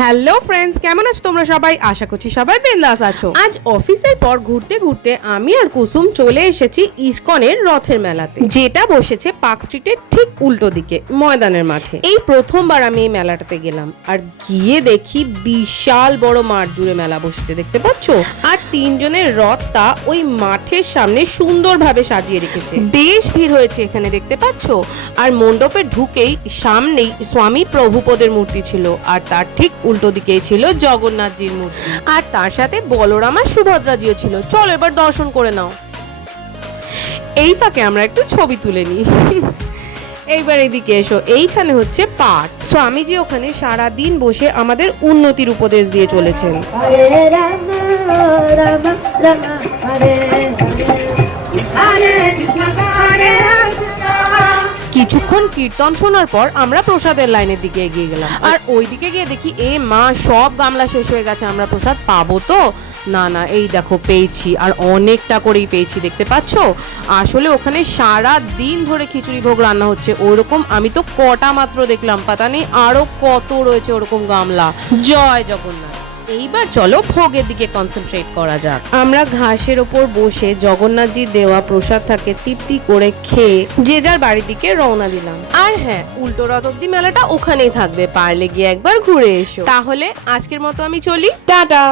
Hello friends, কেমন আছো তোমরা সবাই? আশা করছি সবাই বিন্দাস আছো। আজ অফিসের পর ঘুরতে ঘুরতে আমি আর কুসুম চলে এসেছি ইসকনের রথের মেলাতে, যেটা বসেছে পার্ক স্ট্রিটের ঠিক উল্টো দিকে ময়দানের মাঠে। এই প্রথমবার আমি এই মেলাটাতে গেলাম, আর গিয়ে দেখি বিশাল বড় মাঠ জুড়ে মেলা বসেছে, দেখতে পাচ্ছ? আর তিনজনের রথটা ওই মাঠের সামনে সুন্দরভাবে সাজিয়ে রেখেছে। বেশ ভিড় হয়েছে এখানে, দেখতে পাচ্ছ? আর মণ্ডপে ঢুকেই সামনেই স্বামী প্রভুপদের মূর্তি ছিল, আর তার ঠিক উল্টো দিকেই ছিল জগন্নাথজির মূর্তি, আর তার সাথে বলরাম আর সুভদ্রাজিও ছিল। চলো এবার দর্শন করে নাও। এই ফাঁকে আমরা একটু ছবি তুলে নিই। এইবার এদিকে এসো, এইখানে হচ্ছে পাঠ। স্বামীজি ওখানে সারা দিন বসে আমাদের উন্নতির উপদেশ দিয়ে চলেছেন। হরে রাম রাম রাম হরে হরে কৃষ্ণ হরে কৃষ্ণ। কিছুক্ষণ কীর্তন শোনার পর আমরা প্রসাদের লাইনের দিকে এগিয়ে গেলাম, আর ওইদিকে গিয়ে দেখি এ মা, সব গামলা শেষ হয়ে গেছে। আমরা প্রসাদ পাবো তো? না না, এই দেখো পেয়েছি, আর অনেকটা করেই পেয়েছি, দেখতে পাচ্ছ? আসলে ওখানে সারা দিন ধরে খিচুড়ি ভোগ রান্না হচ্ছে, ওরকম আমি তো কটা মাত্র দেখলাম, পাতা নেই আরো কত রয়েছে ওরকম গামলা। জয় জগন্নাথ। এইবার চলো ভোগের দিকে কনসেন্ট্রেট করা যাক। আমরা ঘাসের ওপর বসে জগন্নাথজির দেওয়া প্রসাদটাকে তৃপ্তি করে খেয়ে যে যার বাড়ির দিকে রওনা দিলাম। আর হ্যাঁ, উল্টো রথ অব্দি মেলাটা ওখানেই থাকবে, পারলে গিয়ে একবার ঘুরে এসো। তাহলে আজকের মতো আমি চলি, টাটা।